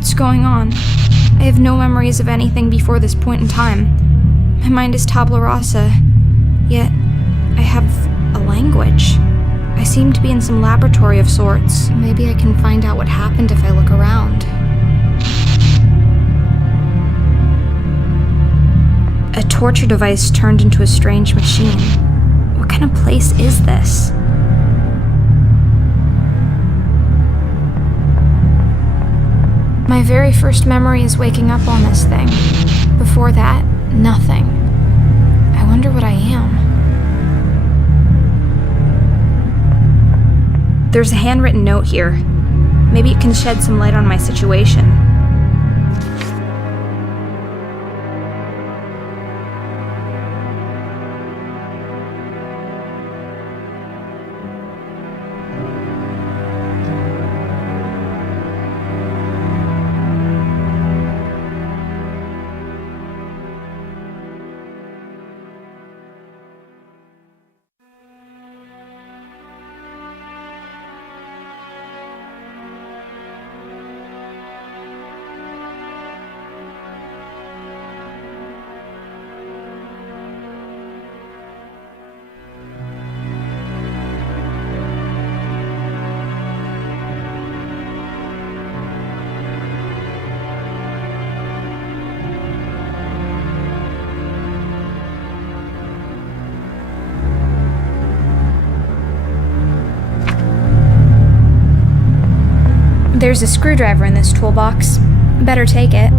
What's going on? I have no memories of anything before this point in time. My mind is tabula rasa, yet I have a language. I seem to be in some laboratory of sorts. Maybe I can find out what happened if I look around. A torture device turned into a strange machine. What kind of place is this? My very first memory is waking up on this thing. Before that, nothing. I wonder what I am. There's a handwritten note here. Maybe it can shed some light on my situation. There's a screwdriver in this toolbox. Better take it.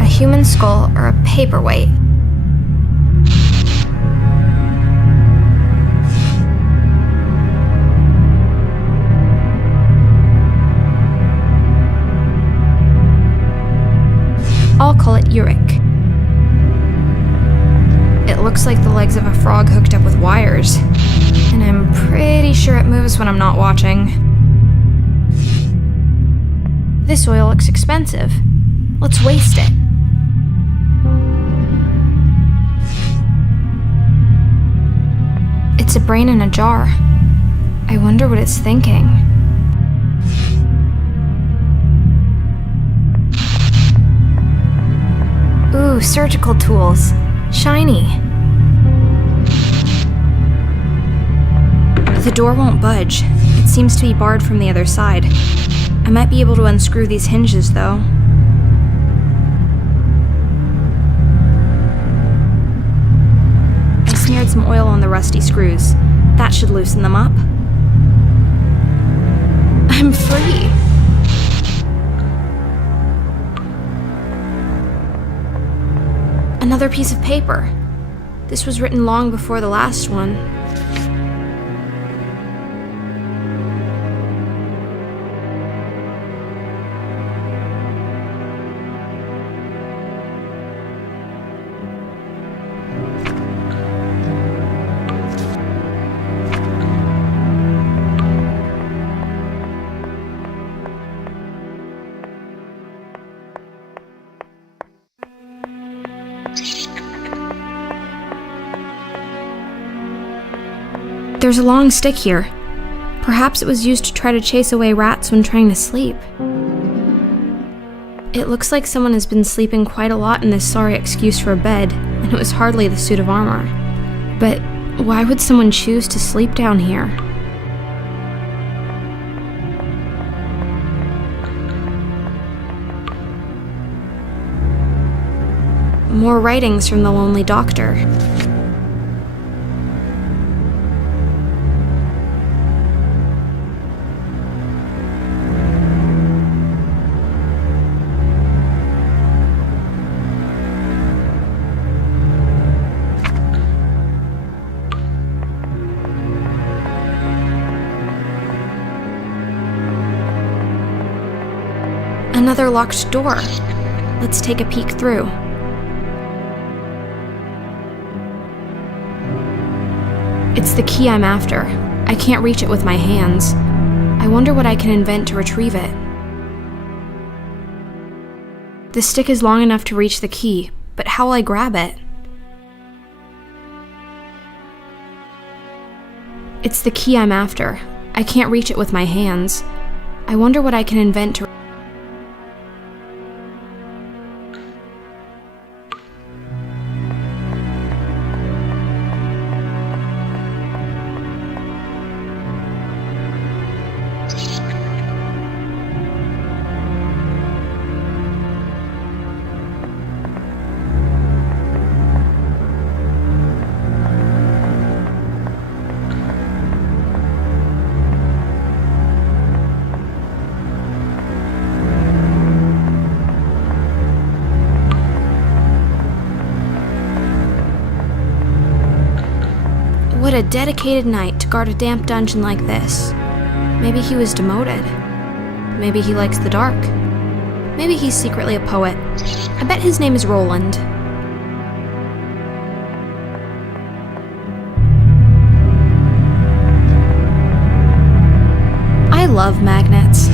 A human skull or a paperweight? I'll call it Uric. It looks like the legs of a frog hooked up with wires, and I'm pretty sure it moves when I'm not watching. This oil looks expensive. Let's waste it. It's a brain in a jar. I wonder what it's thinking. Ooh, surgical tools. Shiny. The door won't budge. It seems to be barred from the other side. I might be able to unscrew these hinges, though. I smeared some oil on the rusty screws. That should loosen them up. I'm free. Another piece of paper. This was written long before the last one. There's a long stick here. Perhaps it was used to try to chase away rats when trying to sleep. It looks like someone has been sleeping quite a lot in this sorry excuse for a bed, and it was hardly the suit of armor. But why would someone choose to sleep down here? More writings from the lonely doctor. Another locked door. Let's take a peek through. It's the key I'm after. I can't reach it with my hands. I wonder what I can invent to retrieve it. The stick is long enough to reach the key, but how will I grab it? It's the key I'm after. I can't reach it with my hands. I wonder what I can invent to... What a dedicated knight to guard a damp dungeon like this. Maybe he was demoted. Maybe he likes the dark. Maybe he's secretly a poet. I bet his name is Roland. I love magnets.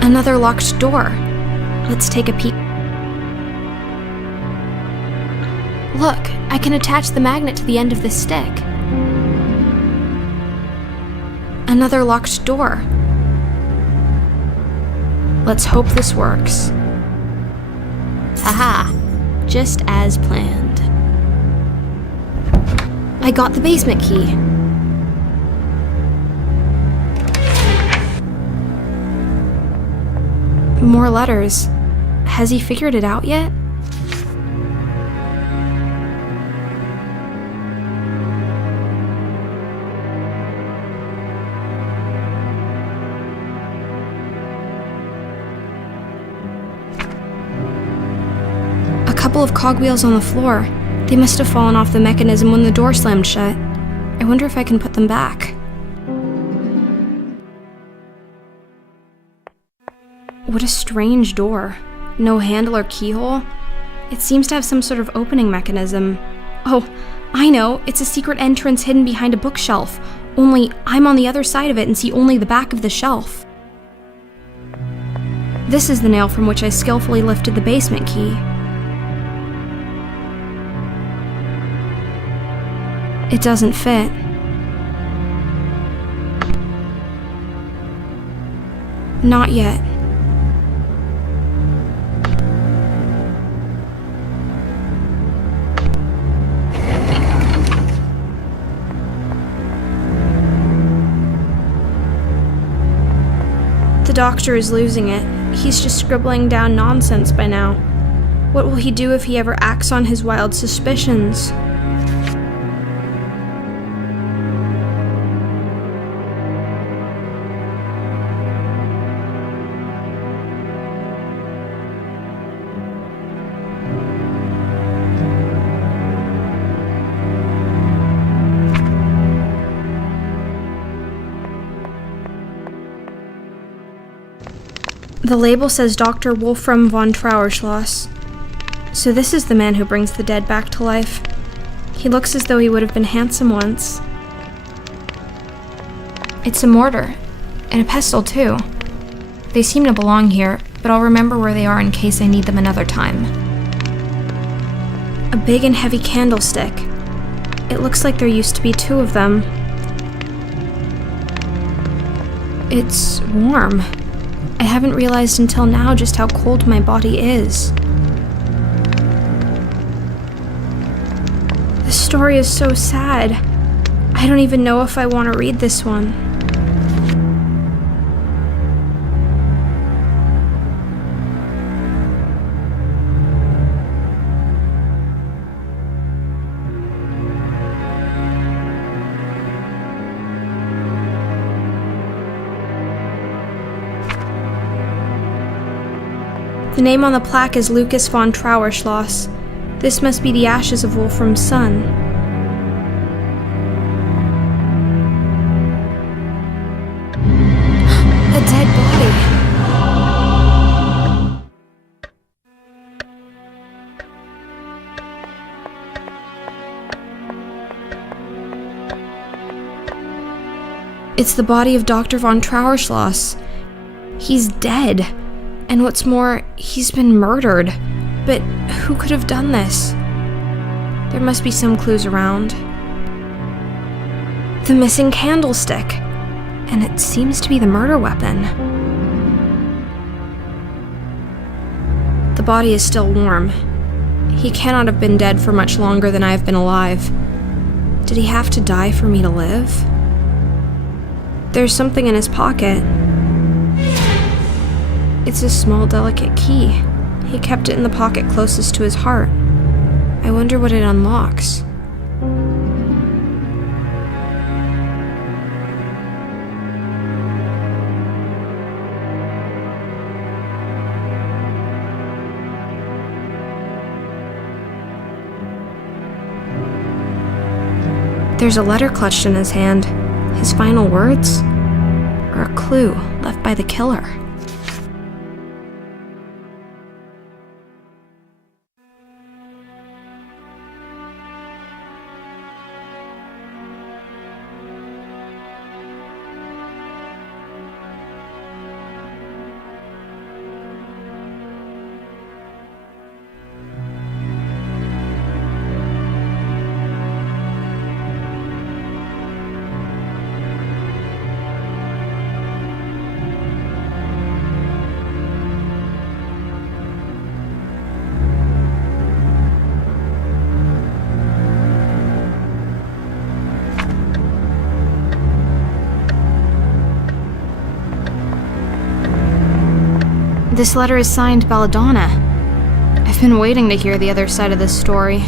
Another locked door. Let's take a peek. Look, I can attach the magnet to the end of this stick. Another locked door. Let's hope this works. Haha, just as planned. I got the basement key. More letters. Has he figured it out yet? A couple of cogwheels on the floor. They must have fallen off the mechanism when the door slammed shut. I wonder if I can put them back. What a strange door. No handle or keyhole. It seems to have some sort of opening mechanism. Oh, I know, it's a secret entrance hidden behind a bookshelf. Only I'm on the other side of it and see only the back of the shelf. This is the nail from which I skillfully lifted the basement key. It doesn't fit. Not yet. The doctor is losing it. He's just scribbling down nonsense by now. What will he do if he ever acts on his wild suspicions? The label says Dr. Wolfram von Trauerschloss. So this is the man who brings the dead back to life. He looks as though he would have been handsome once. It's a mortar, and a pestle too. They seem to belong here, but I'll remember where they are in case I need them another time. A big and heavy candlestick. It looks like there used to be two of them. It's warm. I haven't realized until now just how cold my body is. The story is so sad. I don't even know if I want to read this one. The name on the plaque is Lucas von Trauerschloss. This must be the ashes of Wolfram's son. A dead body. It's the body of Dr. von Trauerschloss. He's dead. And what's more, he's been murdered. But who could have done this? There must be some clues around. The missing candlestick. And it seems to be the murder weapon. The body is still warm. He cannot have been dead for much longer than I have been alive. Did he have to die for me to live? There's something in his pocket. It's a small, delicate key. He kept it in the pocket closest to his heart. I wonder what it unlocks. There's a letter clutched in his hand. His final words? Or a clue left by the killer? This letter is signed Belladonna. I've been waiting to hear the other side of this story.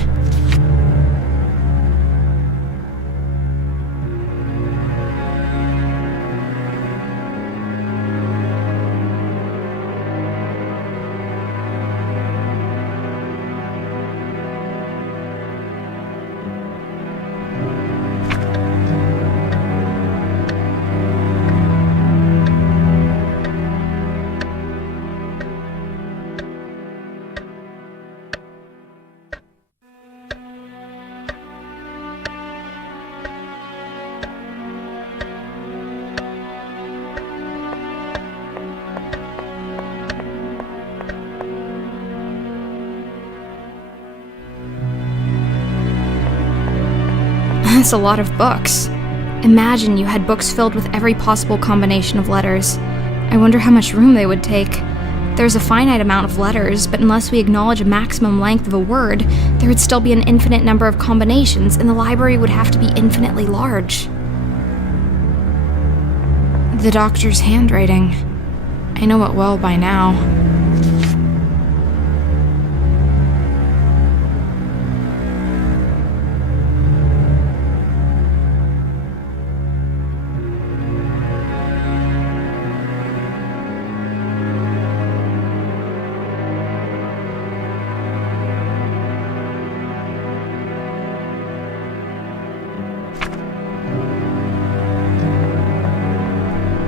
That's a lot of books. Imagine you had books filled with every possible combination of letters. I wonder how much room they would take. There's a finite amount of letters, but unless we acknowledge a maximum length of a word, there would still be an infinite number of combinations, and the library would have to be infinitely large. The doctor's handwriting. I know it well by now.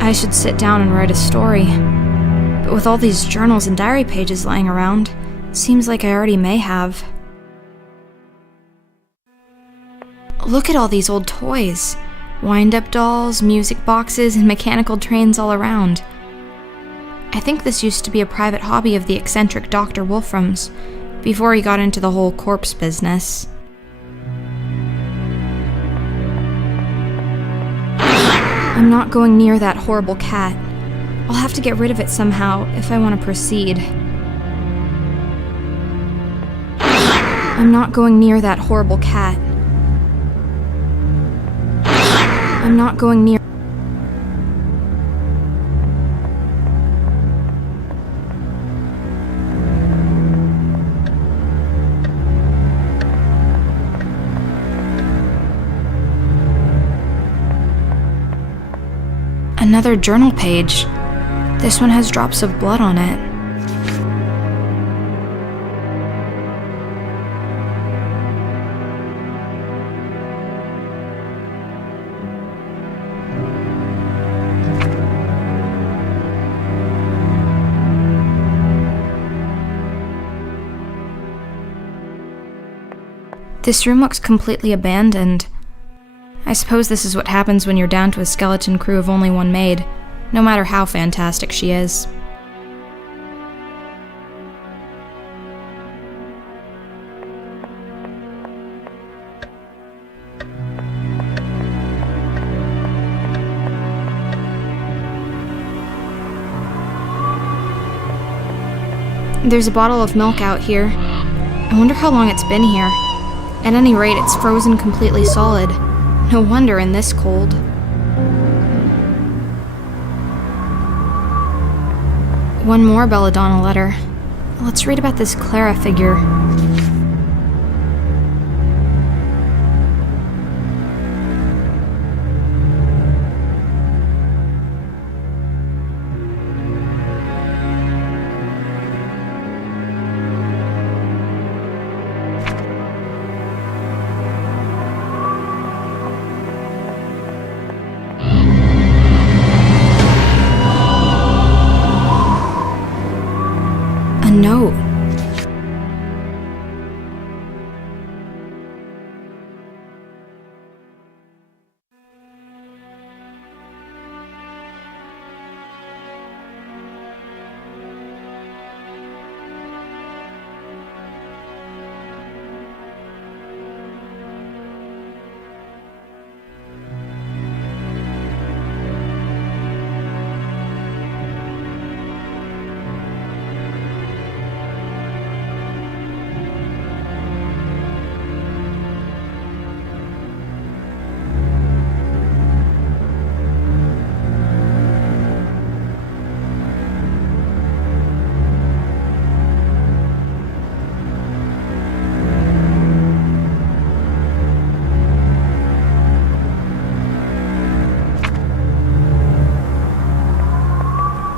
I should sit down and write a story. But with all these journals and diary pages lying around, it seems like I already may have. Look at all these old toys. Wind-up dolls, music boxes, and mechanical trains all around. I think this used to be a private hobby of the eccentric Dr. Wolfram's, before he got into the whole corpse business. I'm not going near that horrible cat. I'll have to get rid of it somehow if I want to proceed. I'm not going near that horrible cat. I'm not going near... Another journal page. This one has drops of blood on it. This room looks completely abandoned. I suppose this is what happens when you're down to a skeleton crew of only one maid, no matter how fantastic she is. There's a bottle of milk out here. I wonder how long it's been here. At any rate, it's frozen completely solid. No wonder in this cold. One more Belladonna letter. Let's read about this Clara figure. A note.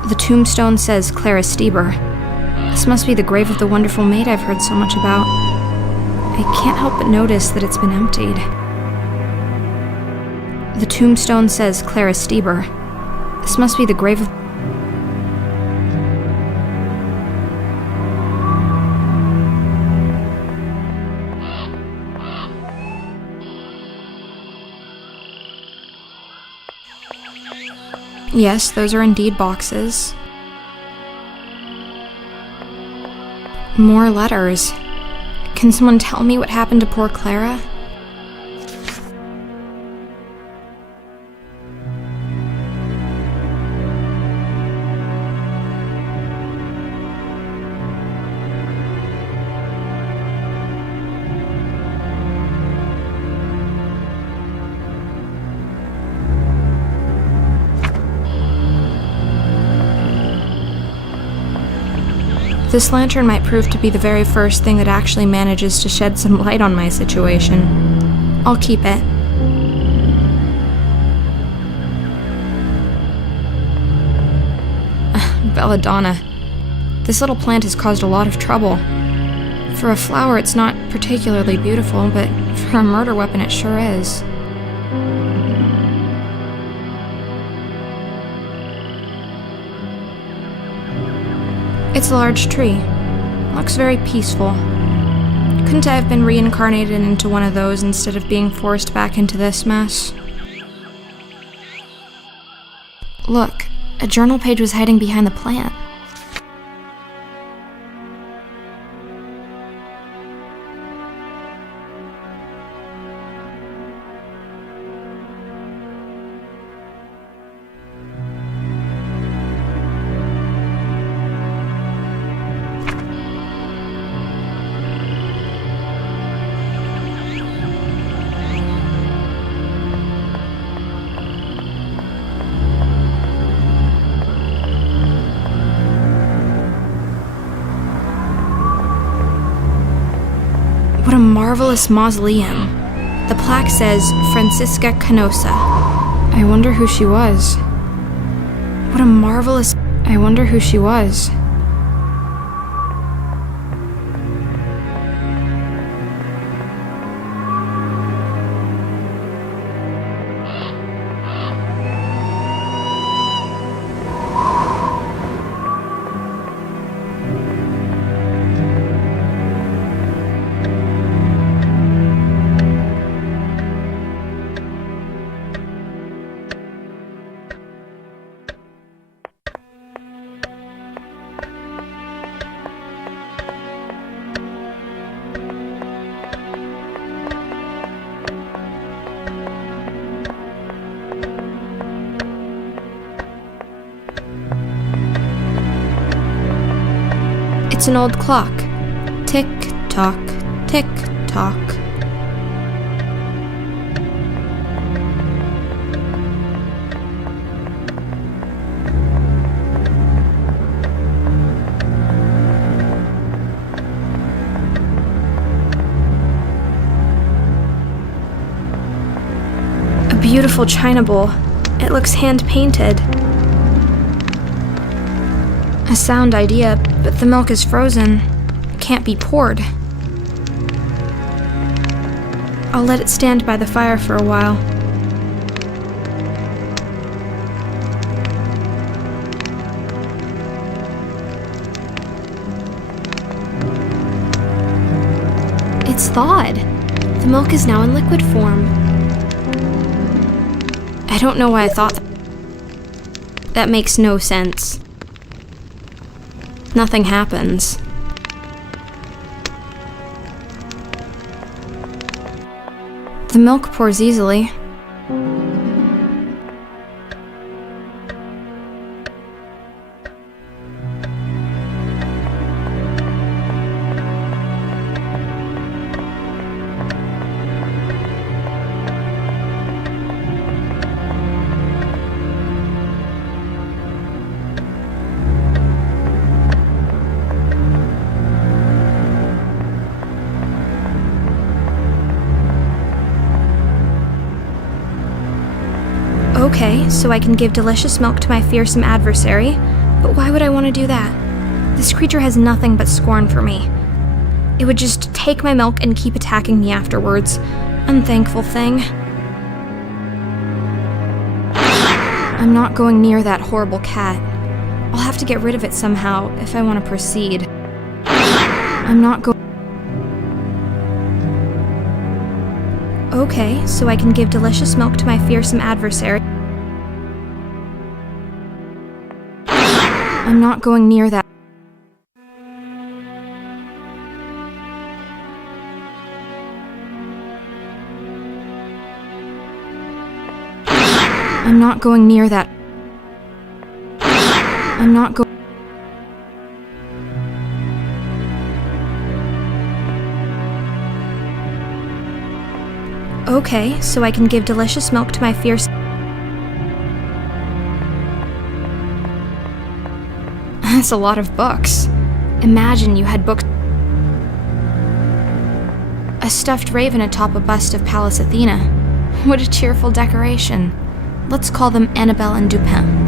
The tombstone says Clara Stieber. This must be the grave of the wonderful maid I've heard so much about. I can't help but notice that it's been emptied. The tombstone says Clara Stieber. This must be the grave of... Yes, those are indeed boxes. More letters. Can someone tell me what happened to poor Clara? This lantern might prove to be the very first thing that actually manages to shed some light on my situation. I'll keep it. Belladonna. This little plant has caused a lot of trouble. For a flower, it's not particularly beautiful, but for a murder weapon, it sure is. It's a large tree. Looks very peaceful. Couldn't I have been reincarnated into one of those instead of being forced back into this mess? Look, a journal page was hiding behind the plant. What a marvelous mausoleum. The plaque says, Francisca Canosa. I wonder who she was. What a marvelous... I wonder who she was. It's an old clock. Tick tock, tick tock. A beautiful china bowl. It looks hand-painted. A sound idea, but the milk is frozen. It can't be poured. I'll let it stand by the fire for a while. It's thawed. The milk is now in liquid form. I don't know why I thought that. That makes no sense. Nothing happens. The milk pours easily. Okay, so I can give delicious milk to my fearsome adversary, but why would I want to do that? This creature has nothing but scorn for me. It would just take my milk and keep attacking me afterwards. Unthankful thing. I'm not going near that horrible cat. I'll have to get rid of it somehow if I want to proceed. I'm not going... Okay, so I can give delicious milk to my fearsome adversary. I'm not going near that. I'm not going near that. I'm not going. Okay, so I can give delicious milk to my fierce. That's a lot of books. Imagine you had books. A stuffed raven atop a bust of Pallas Athena. What a cheerful decoration. Let's call them Annabelle and Dupin.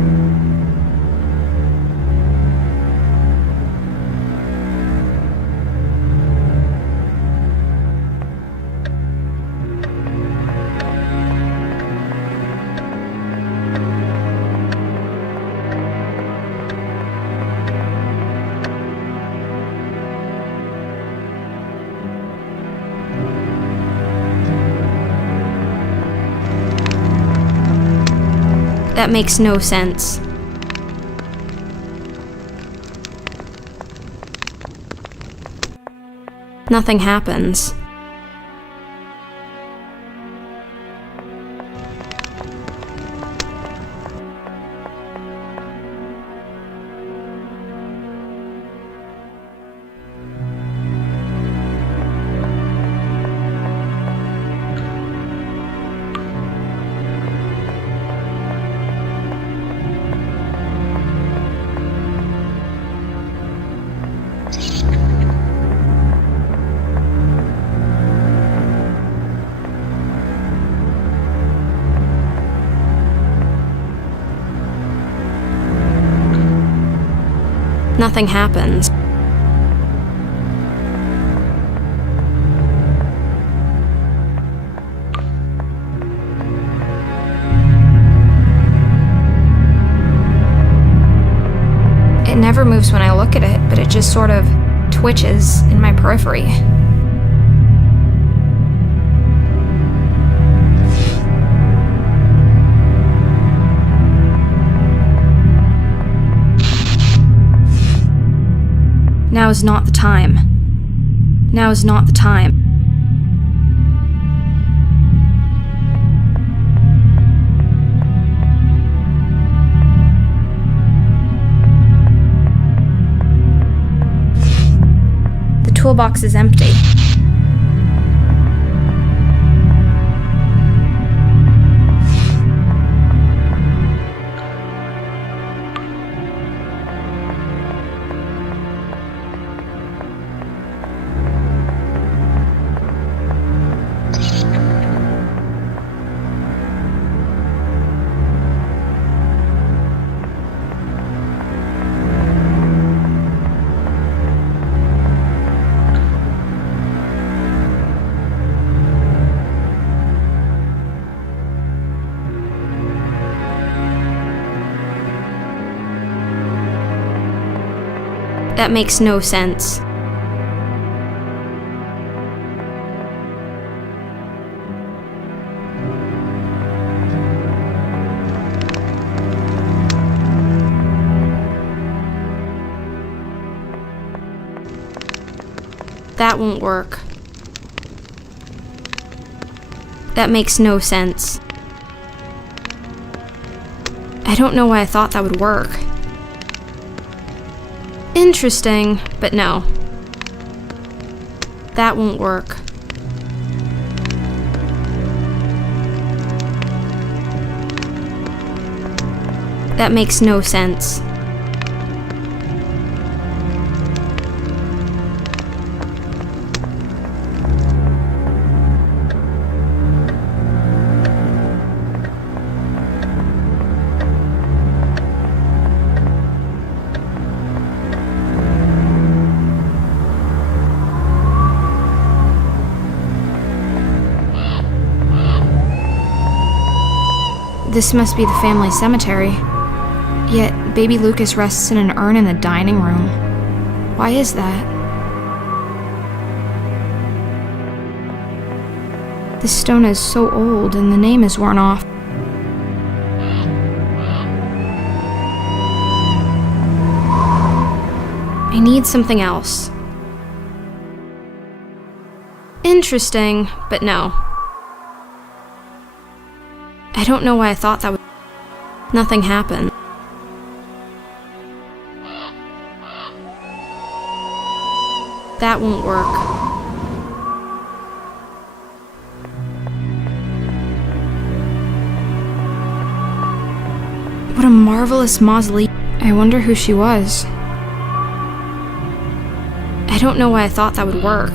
That makes no sense. Nothing happens. Nothing happens. It never moves when I look at it, but it just sort of twitches in my periphery. Now is not the time. Now is not the time. toolbox is empty. That makes no sense. That won't work. That makes no sense. I don't know why I thought that would work. Interesting, but no. That won't work. That makes no sense. This must be the family cemetery. Yet, baby Lucas rests in an urn in the dining room. Why is that? This stone is so old and the name is worn off. I need something else. Interesting, but no. I don't know why I thought that would. Nothing happened. That won't work. What a marvelous mausoleum. I wonder who she was. I don't know why I thought that would work.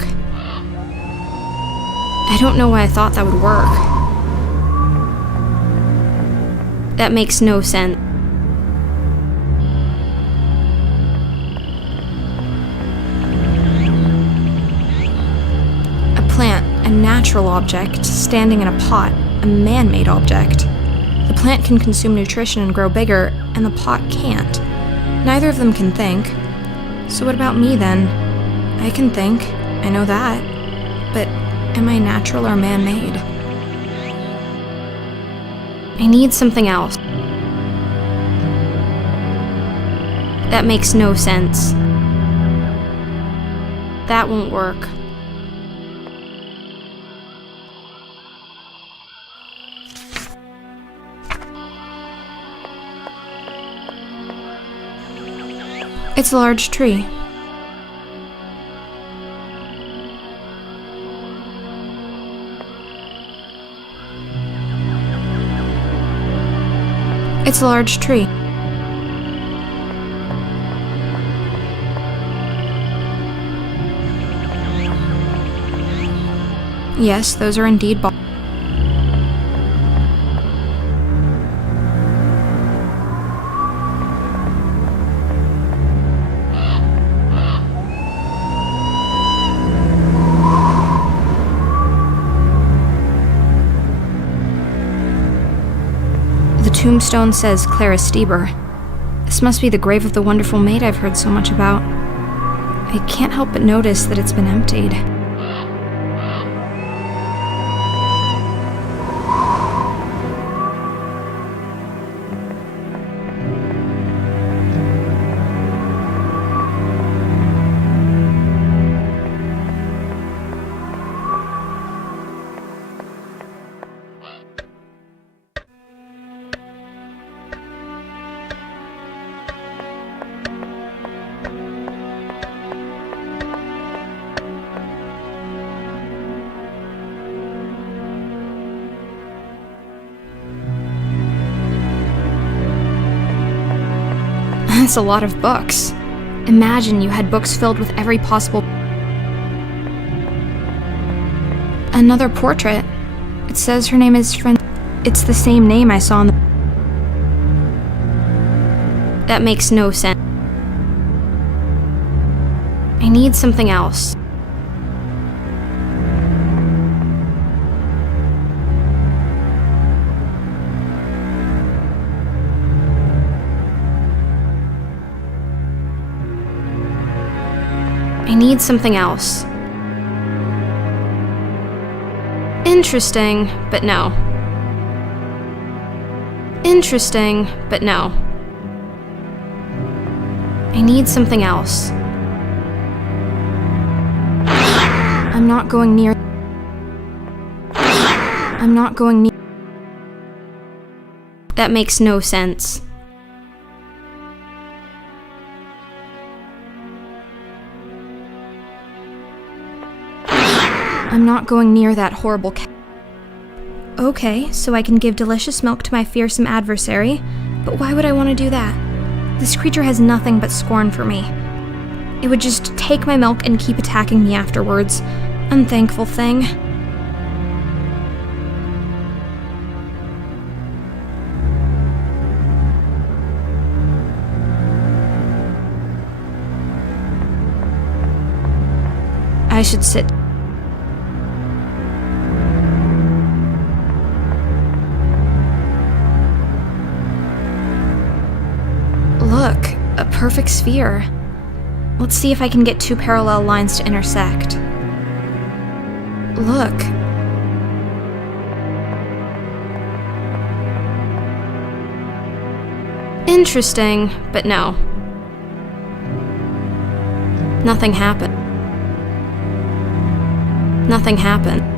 I don't know why I thought that would work. That makes no sense. A plant, a natural object, standing in a pot, a man-made object. The plant can consume nutrition and grow bigger, and the pot can't. Neither of them can think. So what about me then? I can think, I know that. But am I natural or man-made? I need something else. That makes no sense. That won't work. It's a large tree. It's a large tree. Yes, those are indeed balls. The tombstone says Clara Stieber. This must be the grave of the wonderful maid I've heard so much about. I can't help but notice that it's been emptied. That's a lot of books. Imagine you had books filled with every possible... Another portrait. It says her name is It's the same name I saw in the... That makes no sense. I need something else. I need something else. Interesting, but no. Interesting, but no. I need something else. I'm not going near... I'm not going near... That makes no sense. I'm not going near that horrible Okay, so I can give delicious milk to my fearsome adversary, but why would I want to do that? This creature has nothing but scorn for me. It would just take my milk and keep attacking me afterwards. Unthankful thing. I should sit. Look, a perfect sphere. Let's see if I can get two parallel lines to intersect. Look. Interesting, but no. Nothing happened. Nothing happened.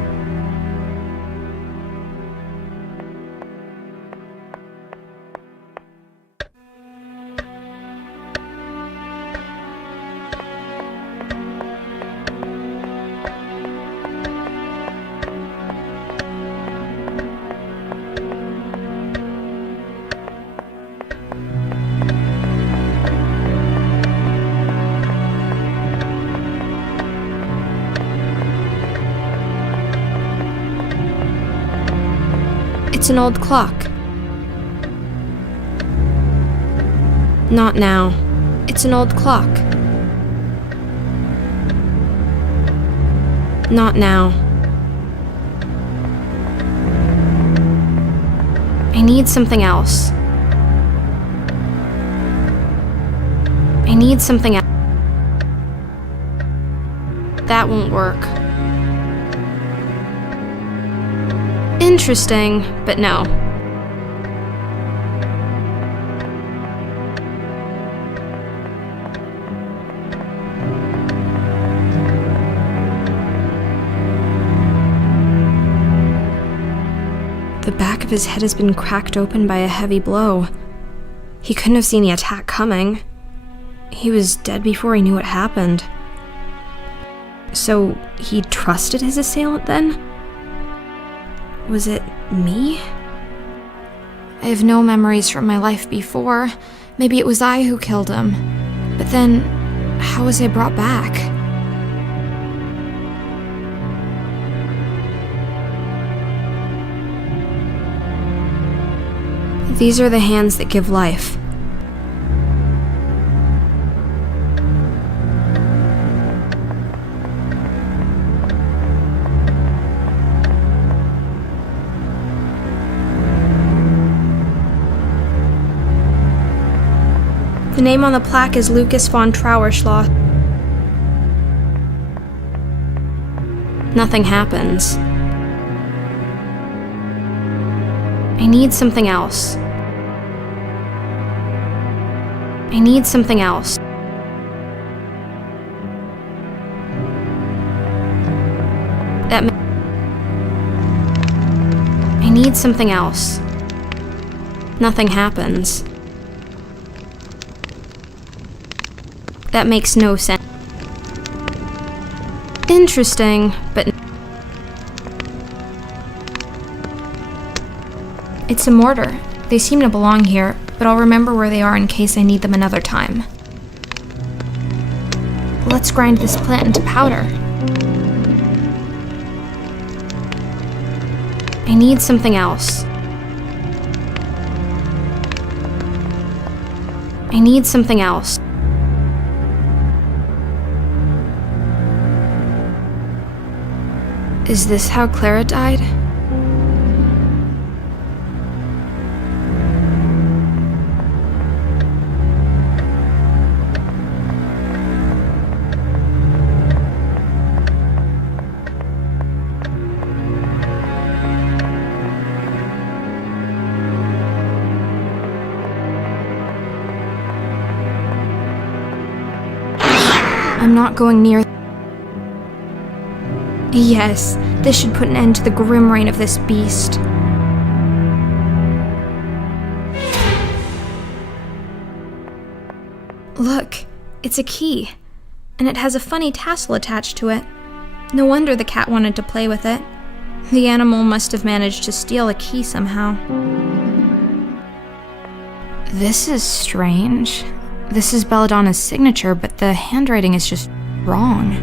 It's an old clock. Not now. It's an old clock. Not now. I need something else. I need something else. That won't work. Interesting, but no. The back of his head has been cracked open by a heavy blow. He couldn't have seen the attack coming. He was dead before he knew what happened. So he trusted his assailant then? Was it me? I have no memories from my life before. Maybe it was I who killed him. But then, how was I brought back? These are the hands that give life. The name on the plaque is Lucas von Trauerschloss. Nothing happens. I need something else. I need something else. I need something else. Nothing happens. That makes no sense. Interesting, but... It's a mortar. They seem to belong here. but I'll remember where they are in case I need them another time. Let's grind this plant into powder. I need something else. I need something else. Is this how Clara died? I'm not going near. Yes, this should put an end to the grim reign of this beast. Look, it's a key, and it has a funny tassel attached to it. No wonder the cat wanted to play with it. The animal must have managed to steal a key somehow. This is strange. This is Belladonna's signature, but the handwriting is just wrong.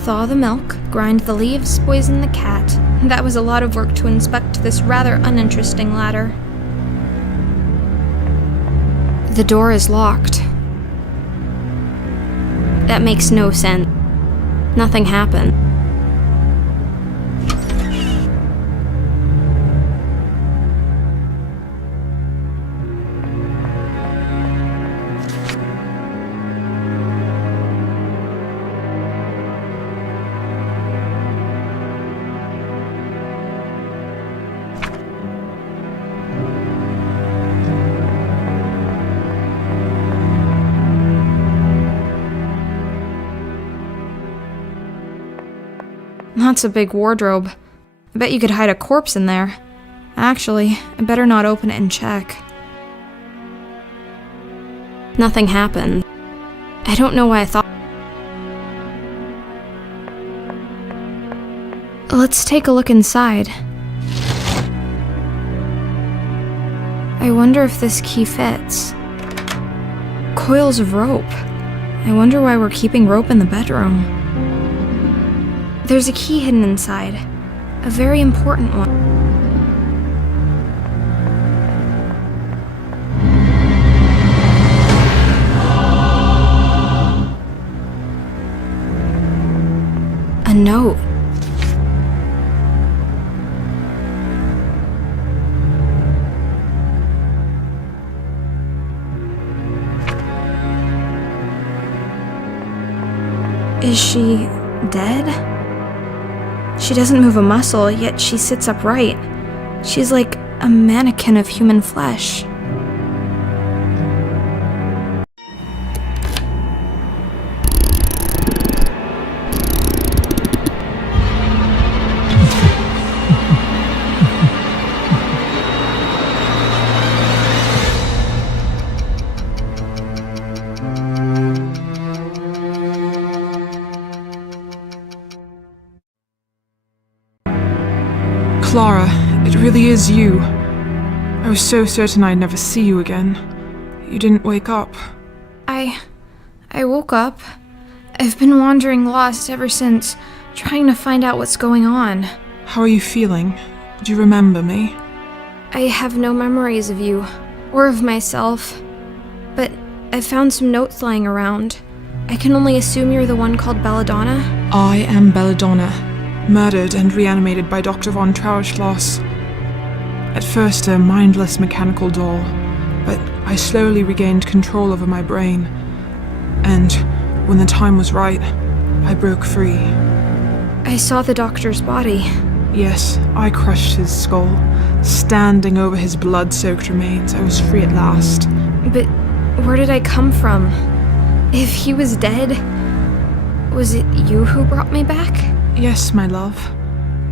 Thaw the milk, grind the leaves, poison the cat. That was a lot of work to inspect this rather uninteresting ladder. The door is locked. That makes no sense. Nothing happened. That's a big wardrobe. I bet you could hide a corpse in there. Actually, I better not open it and check. Nothing happened. I don't know why I thought. Let's take a look inside. I wonder if this key fits. Coils of rope. I wonder why we're keeping rope in the bedroom. There's a key hidden inside. A very important one. A note. Is she dead? She doesn't move a muscle, yet she sits upright. She's like a mannequin of human flesh. Clara, it really is you. I was so certain I'd never see you again. You didn't wake up. I woke up. I've been wandering lost ever since, trying to find out what's going on. How are you feeling? Do you remember me? I have no memories of you, or of myself. But I found some notes lying around. I can only assume you're the one called Belladonna? I am Belladonna. Murdered and reanimated by Dr. von Trauerschloss. At first a mindless mechanical doll, but I slowly regained control over my brain. And when the time was right, I broke free. I saw the doctor's body. Yes, I crushed his skull. Standing over his blood-soaked remains, I was free at last. But where did I come from? If he was dead, was it you who brought me back? Yes, my love.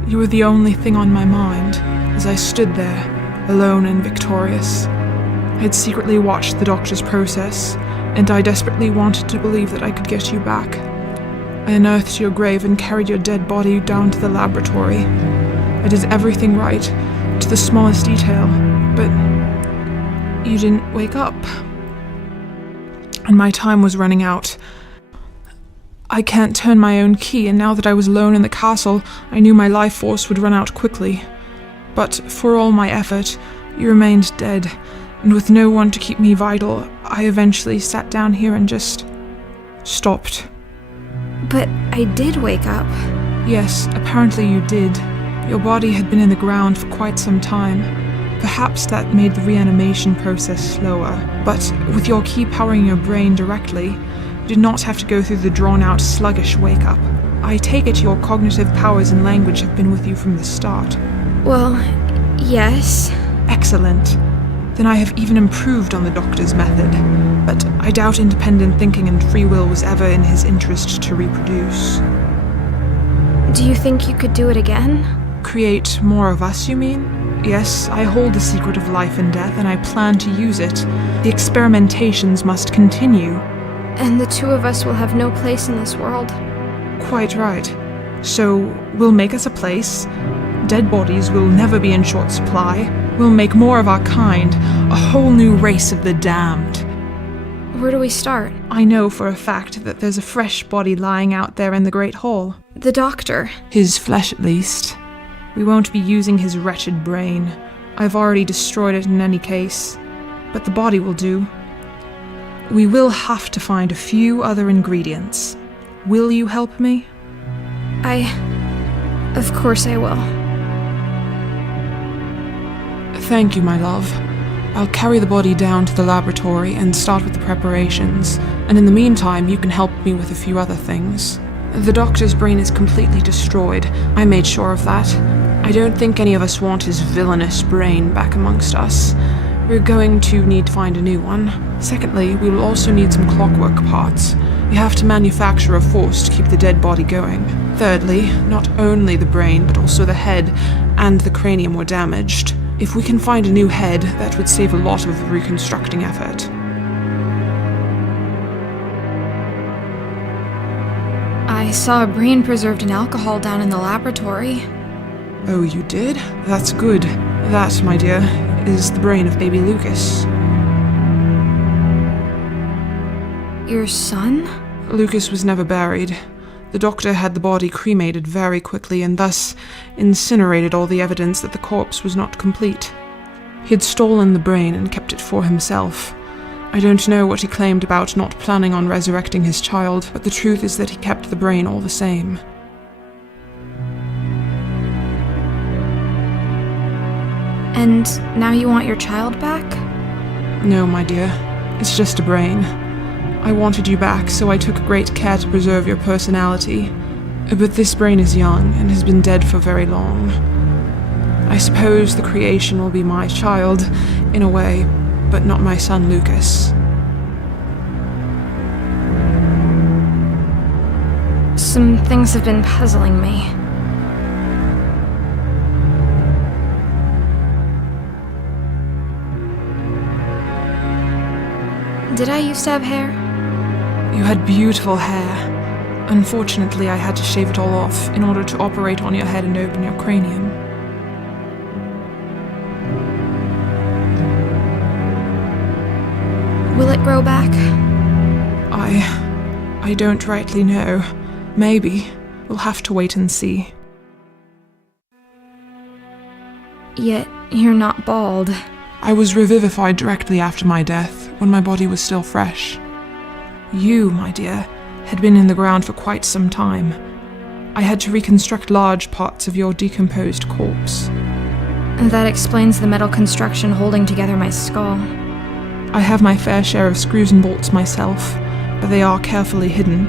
You were the only thing on my mind as I stood there, alone and victorious. I had secretly watched the doctor's process, and I desperately wanted to believe that I could get you back. I unearthed your grave and carried your dead body down to the laboratory. I did everything right, to the smallest detail, but you didn't wake up. And my time was running out. I can't turn my own key, and now that I was alone in the castle, I knew my life force would run out quickly. But for all my effort, you remained dead, and with no one to keep me vital, I eventually sat down here and just stopped. But I did wake up. Yes, apparently you did. Your body had been in the ground for quite some time. Perhaps that made the reanimation process slower, but with your key powering your brain directly, you did not have to go through the drawn-out, sluggish wake-up. I take it your cognitive powers and language have been with you from the start. Well, yes. Excellent. Then I have even improved on the doctor's method, but I doubt independent thinking and free will was ever in his interest to reproduce. Do you think you could do it again? Create more of us, you mean? Yes, I hold the secret of life and death, and I plan to use it. The experimentations must continue. And the two of us will have no place in this world. Quite right. So, we'll make us a place. Dead bodies will never be in short supply. We'll make more of our kind, a whole new race of the damned. Where do we start? I know for a fact that there's a fresh body lying out there in the Great Hall. The doctor. His flesh, at least. We won't be using his wretched brain. I've already destroyed it in any case. But the body will do. We will have to find a few other ingredients. Will you help me? Of course I will. Thank you, my love. I'll carry the body down to the laboratory and start with the preparations. And in the meantime, you can help me with a few other things. The doctor's brain is completely destroyed. I made sure of that. I don't think any of us want his villainous brain back amongst us. We're going to need to find a new one. Secondly, we will also need some clockwork parts. We have to manufacture a force to keep the dead body going. Thirdly, not only the brain, but also the head and the cranium were damaged. If we can find a new head, that would save a lot of the reconstructing effort. I saw a brain preserved in alcohol down in the laboratory. Oh, you did? That's good. That, my dear, is the brain of baby Lucas. Your son? Lucas was never buried. The doctor had the body cremated very quickly and thus incinerated all the evidence that the corpse was not complete. He had stolen the brain and kept it for himself. I don't know what he claimed about not planning on resurrecting his child, but the truth is that he kept the brain all the same. And now you want your child back? No, my dear. It's just a brain. I wanted you back, so I took great care to preserve your personality. But this brain is young and has been dead for very long. I suppose the creation will be my child, in a way, but not my son Lucas. Some things have been puzzling me. Did I used to have hair? You had beautiful hair. Unfortunately, I had to shave it all off in order to operate on your head and open your cranium. Will it grow back? I don't rightly know. Maybe. We'll have to wait and see. Yet, you're not bald. I was revivified directly after my death, when my body was still fresh. You, my dear, had been in the ground for quite some time. I had to reconstruct large parts of your decomposed corpse. That explains the metal construction holding together my skull. I have my fair share of screws and bolts myself, but they are carefully hidden.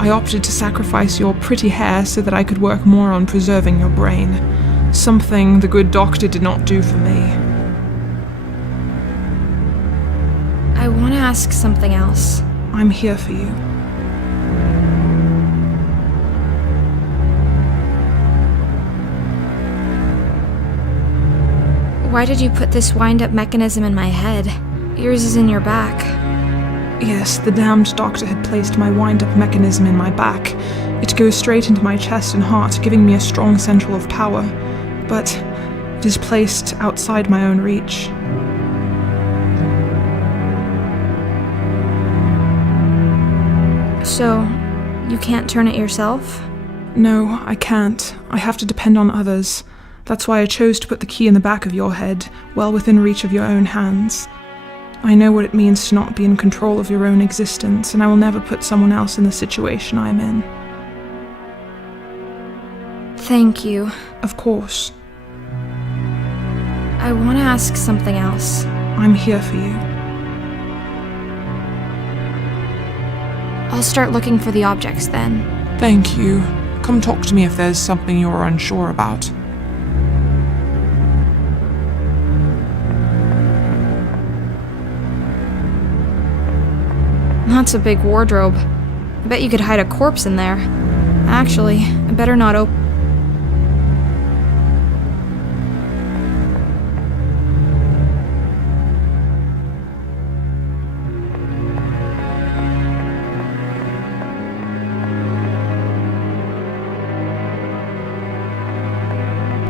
I opted to sacrifice your pretty hair so that I could work more on preserving your brain, something the good doctor did not do for me. I want to ask something else. I'm here for you. Why did you put this wind-up mechanism in my head? Yours is in your back. Yes, the damned doctor had placed my wind-up mechanism in my back. It goes straight into my chest and heart, giving me a strong central of power. But it is placed outside my own reach. So, you can't turn it yourself? No, I can't. I have to depend on others. That's why I chose to put the key in the back of your head, well within reach of your own hands. I know what it means to not be in control of your own existence, and I will never put someone else in the situation I'm in. Thank you. Of course. I want to ask something else. I'm here for you. I'll start looking for the objects then. Thank you. Come talk to me if there's something you're unsure about. That's a big wardrobe. I bet you could hide a corpse in there. Actually, I better not open.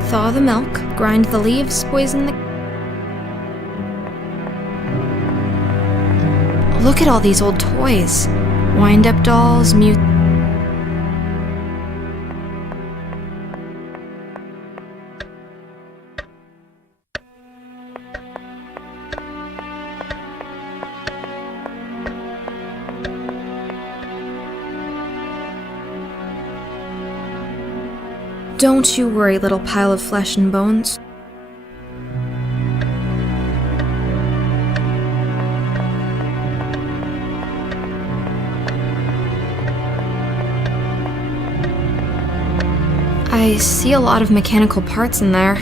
Thaw the milk, grind the leaves, poison the... Look at all these old toys. Wind-up dolls, Don't you worry, little pile of flesh and bones. I see a lot of mechanical parts in there.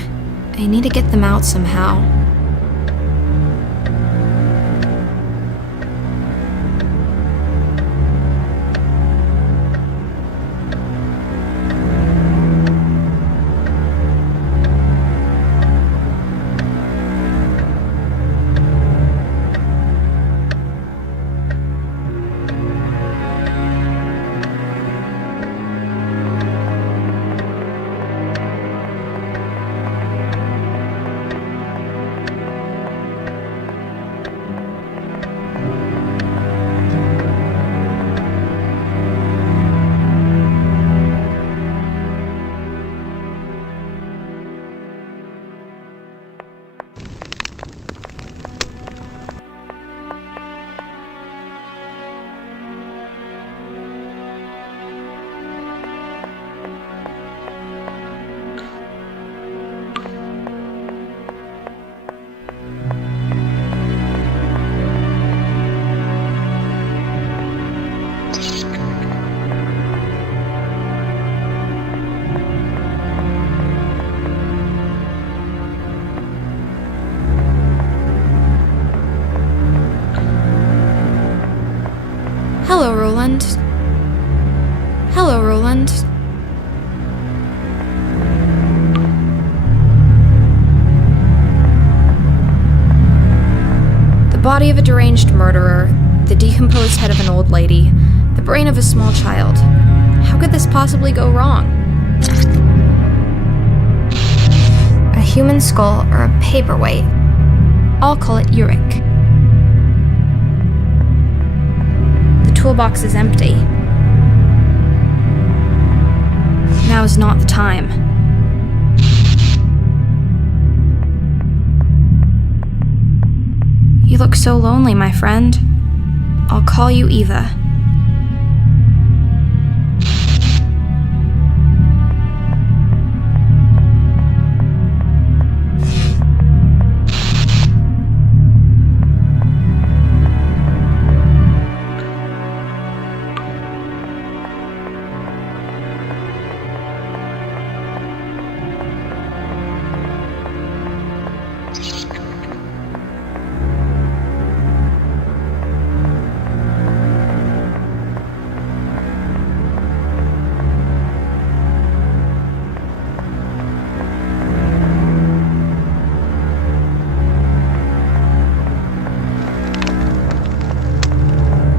I need to get them out somehow. Hello, Roland. Hello, Roland. The body of a deranged murderer, the decomposed head of an old lady, the brain of a small child. How could this possibly go wrong? A human skull or a paperweight. I'll call it Uric. The toolbox is empty. Now is not the time. You look so lonely, my friend. I'll call you Eva.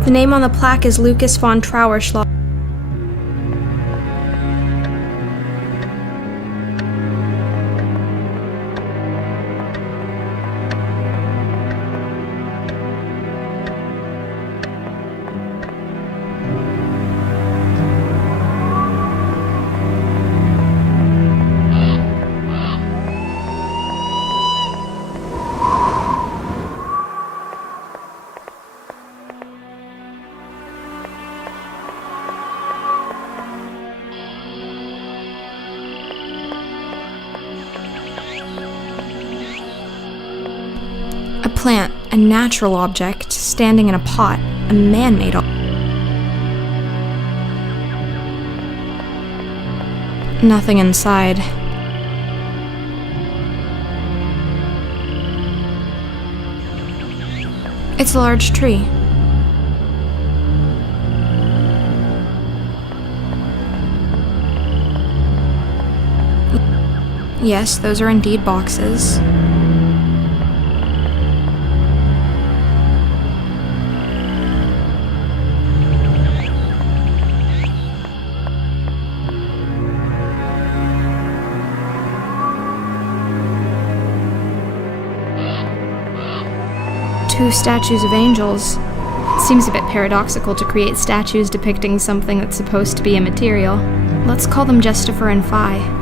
The name on the plaque is Lucas von Trauerschloss. A plant, a natural object, standing in a pot, a man-made object. Nothing inside. It's a large tree. Yes, those are indeed boxes. Two statues of angels. Seems a bit paradoxical to create statues depicting something that's supposed to be immaterial. Let's call them Justifer and Phi.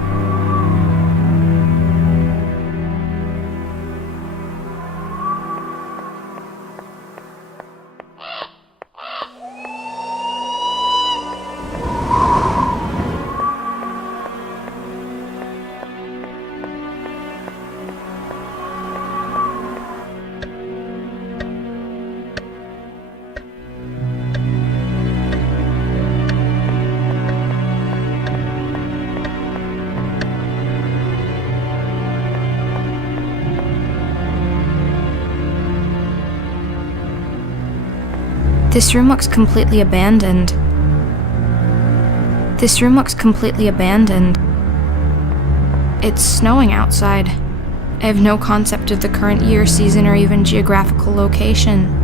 This room looks completely abandoned. This room looks completely abandoned. It's snowing outside. I have no concept of the current year, season, or even geographical location.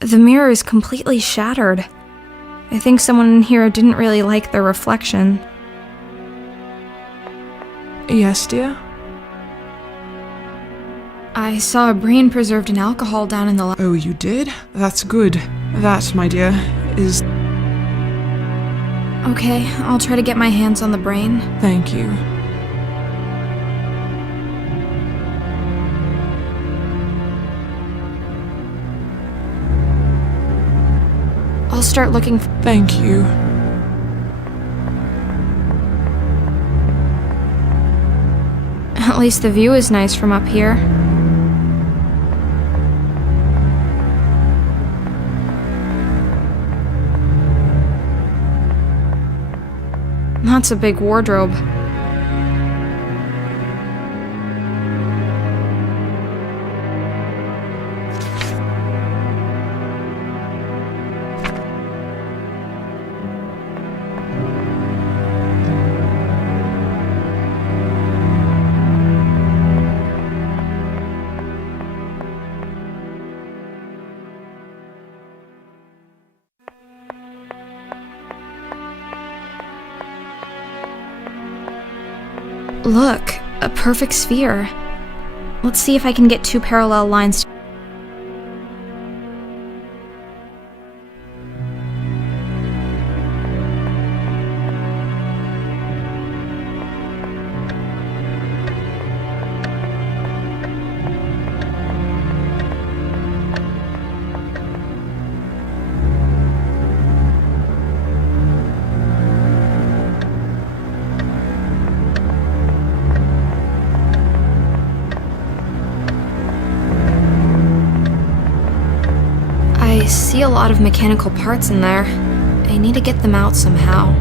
The mirror is completely shattered. I think someone in here didn't really like their reflection. Yes, dear? I saw a brain preserved in alcohol down in the lab. Oh, you did? That's good. That, my dear, is... Okay, I'll try to get my hands on the brain. Thank you. I'll start looking for... Thank you. At least the view is nice from up here. That's a big wardrobe. Look, a perfect sphere. Let's see if I can get two parallel lines. see a lot of mechanical parts in there. I need to get them out somehow.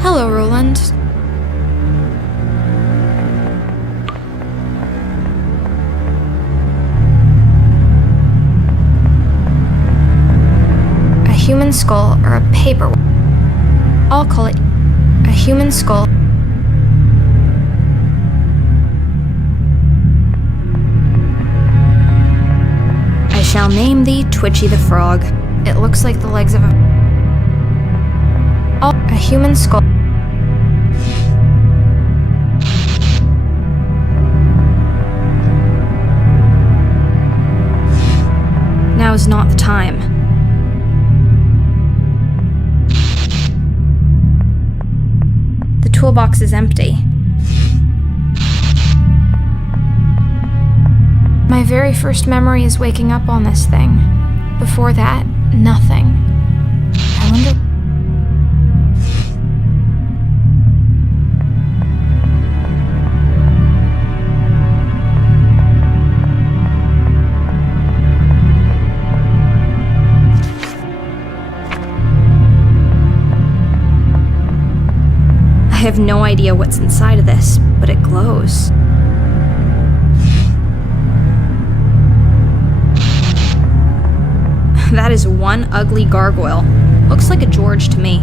Hello, Roland. A human skull or a paper... I'll call it a human skull. I shall name thee Twitchy the Frog. It looks like the legs of a human skull. Now is not the time. The toolbox is empty. My very first memory is waking up on this thing. Before that, nothing. I wonder... I have no idea what's inside of this, but it glows. That is one ugly gargoyle. Looks like a George to me.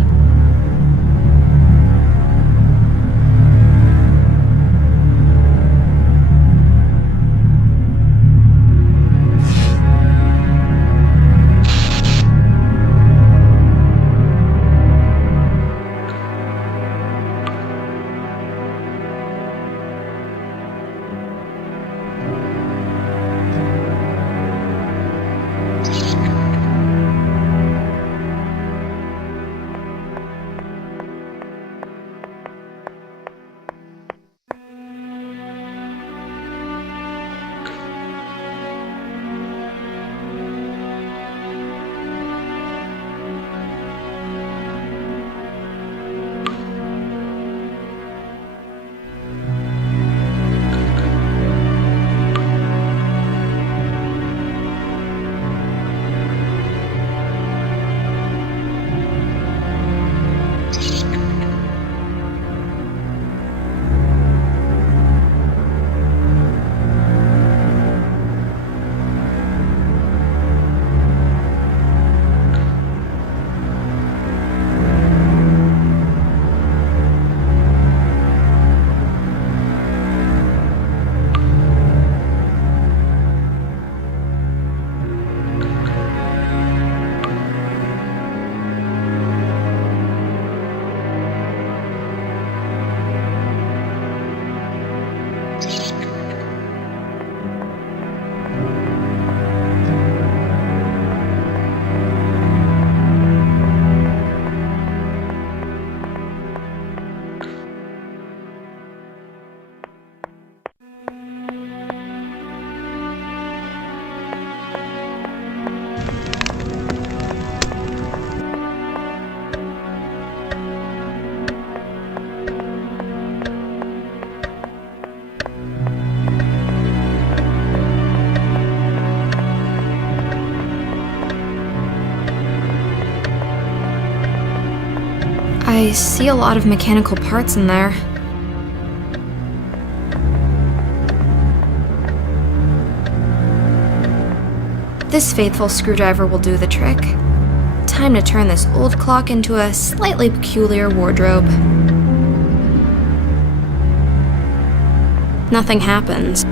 I see a lot of mechanical parts in there. This faithful screwdriver will do the trick. Time to turn this old clock into a slightly peculiar wardrobe. Nothing happens.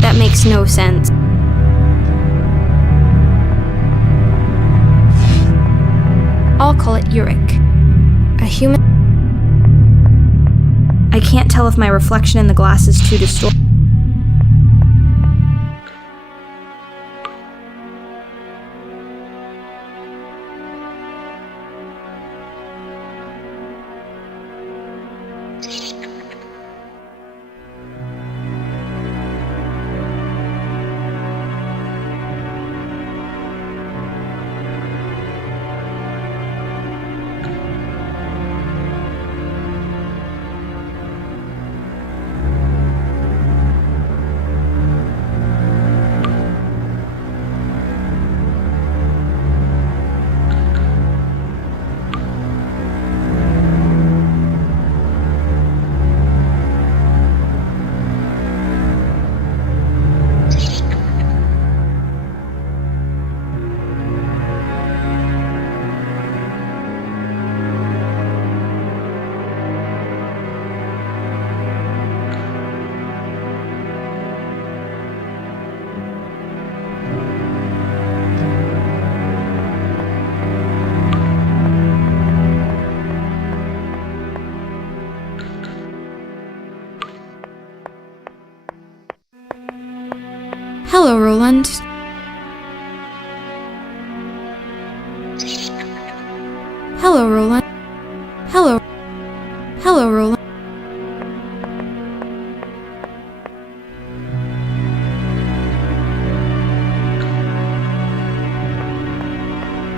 That makes no sense. I'll call it Uric. A human. I can't tell if my reflection in the glass is too distorted. Hello, Roland. Hello, Roland. Hello, Roland.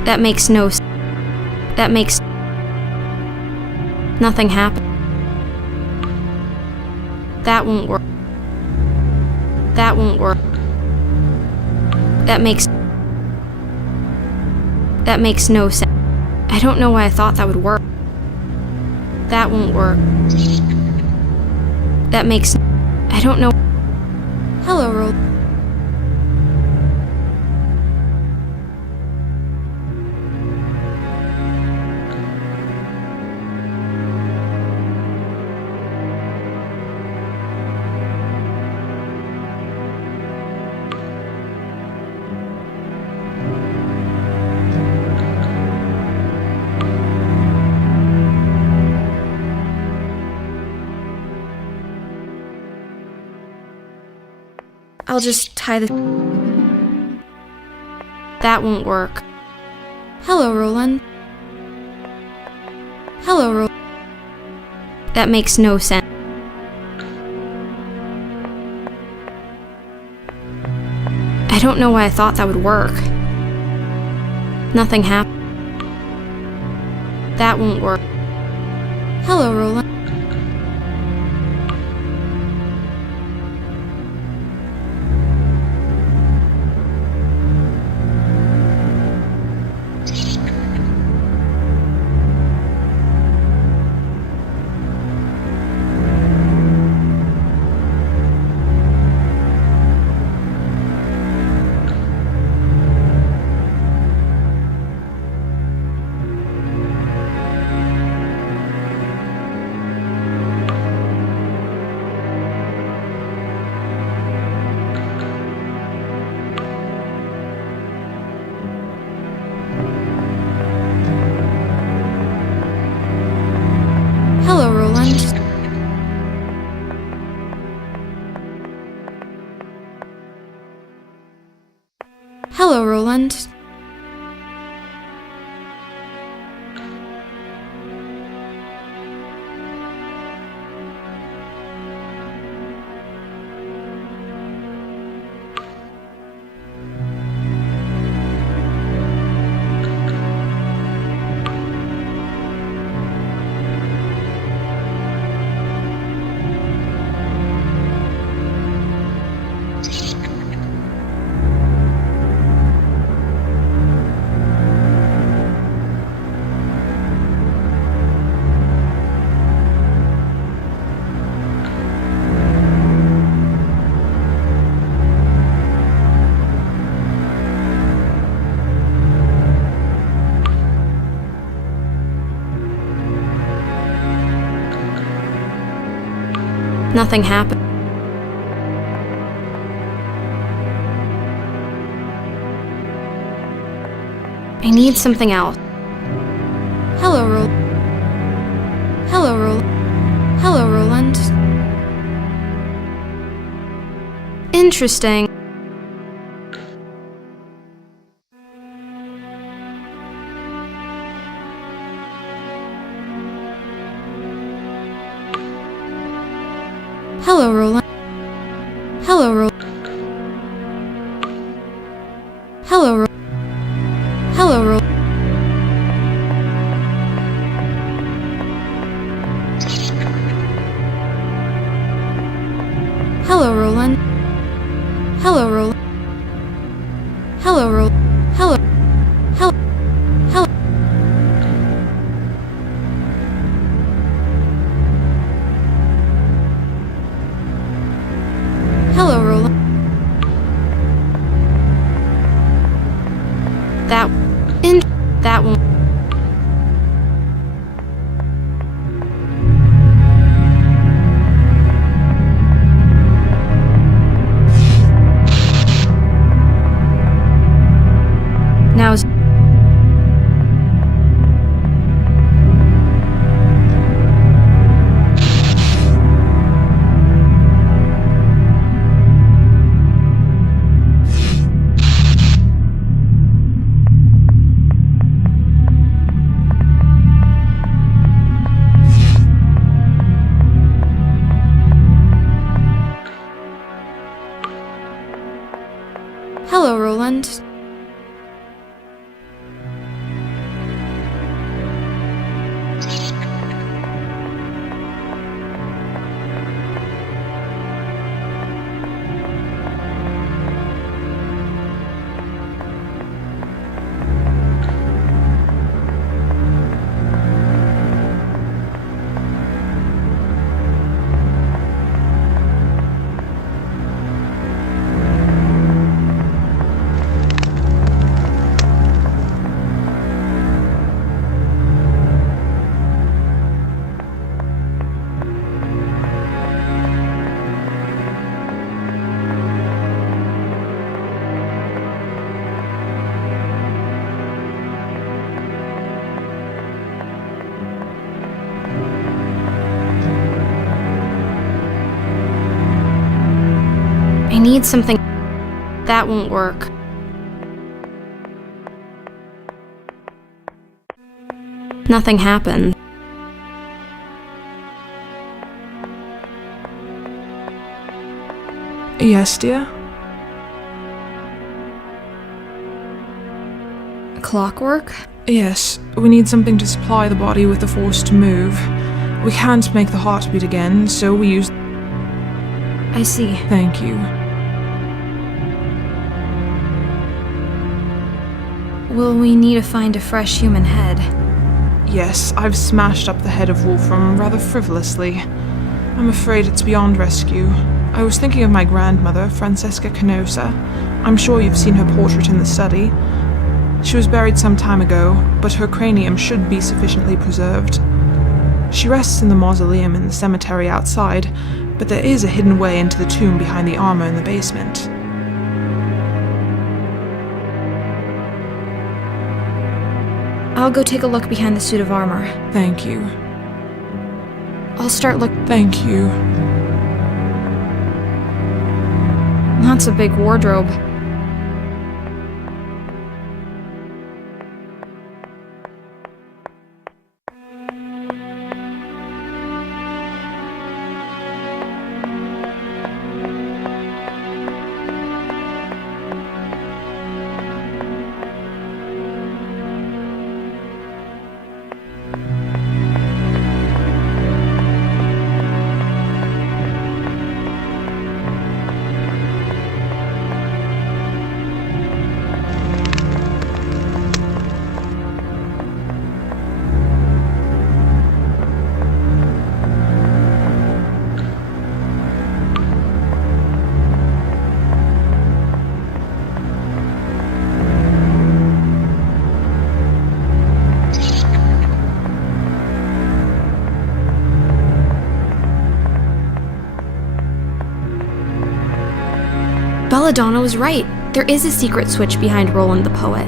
That makes nothing happen. That won't work. That makes no sense. I don't know why I thought that would work. That won't work. I don't know. Hello, Roland. I'll just tie this. That won't work. Hello, Roland. That makes no sense. I don't know why I thought that would work. Nothing happened. That won't work. Hello, Roland. Roland? Nothing happened. I need something else. Hello, Hello, Roland. Interesting. Hello, Roland. Hello, Roland. Hello, Roland. Hello, Roland. Hello, Roland. Hello, Roland. Hello, Roland. Hello. Hello. Hello. Hello, Roland. That won't. Now is. Hello, Roland. I need something. That won't work. Nothing happened. Yes, dear? Clockwork? Yes, we need something to supply the body with the force to move. We can't make the heart beat again, so we use... I see. Thank you. Will we need to find a fresh human head? Yes, I've smashed up the head of Wolfram rather frivolously. I'm afraid it's beyond rescue. I was thinking of my grandmother, Francesca Canosa. I'm sure you've seen her portrait in the study. She was buried some time ago, but her cranium should be sufficiently preserved. She rests in the mausoleum in the cemetery outside, but there is a hidden way into the tomb behind the armor in the basement. I'll go take a look behind the suit of armor. Thank you. I'll start looking. Thank you. That's a big wardrobe. Belladonna was right. There is a secret switch behind Roland the Poet.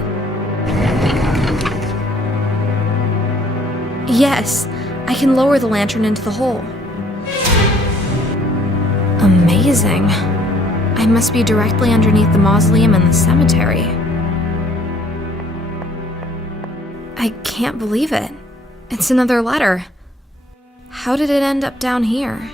Yes, I can lower the lantern into the hole. Amazing. I must be directly underneath the mausoleum in the cemetery. I can't believe it. It's another letter. How did it end up down here?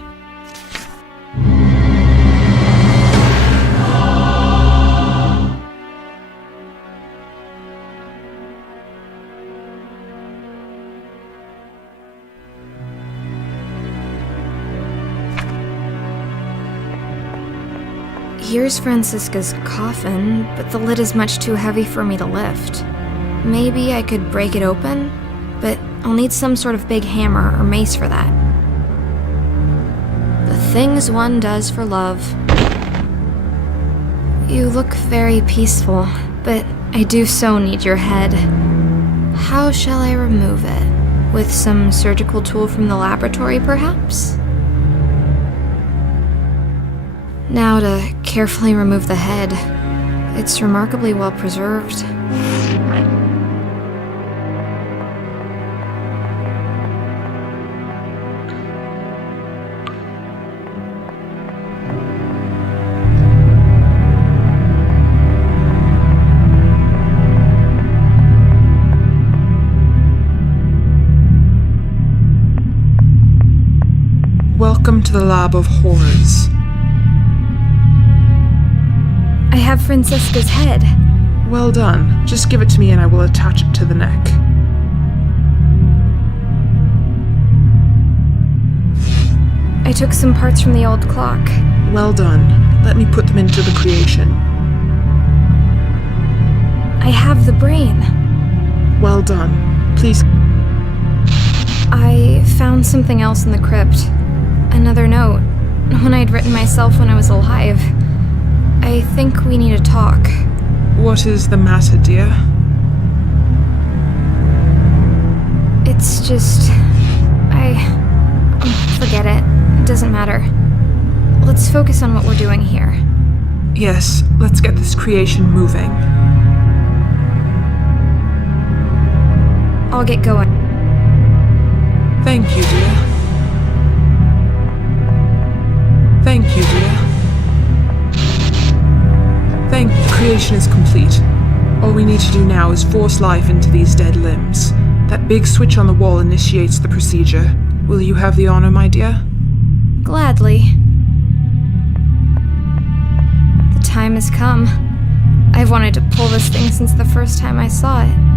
Here's Francisca's coffin, but the lid is much too heavy for me to lift. Maybe I could break it open, but I'll need some sort of big hammer or mace for that. The things one does for love. You look very peaceful, but I do so need your head. How shall I remove it? With some surgical tool from the laboratory, perhaps? Now to carefully remove the head. It's remarkably well preserved. Welcome to the Lab of Horrors. I have Francisca's head. Well done. Just give it to me and I will attach it to the neck. I took some parts from the old clock. Well done. Let me put them into the creation. I have the brain. Well done. Please. I found something else in the crypt. Another note. One I'd written myself when I was alive. I think we need to talk. What is the matter, dear? It's just... forget it. It doesn't matter. Let's focus on what we're doing here. Yes, let's get this creation moving. I'll get going. Thank you, dear. Thank you, dear. The creation is complete. All we need to do now is force life into these dead limbs. That big switch on the wall initiates the procedure. Will you have the honor, my dear? Gladly. The time has come. I've wanted to pull this thing since the first time I saw it.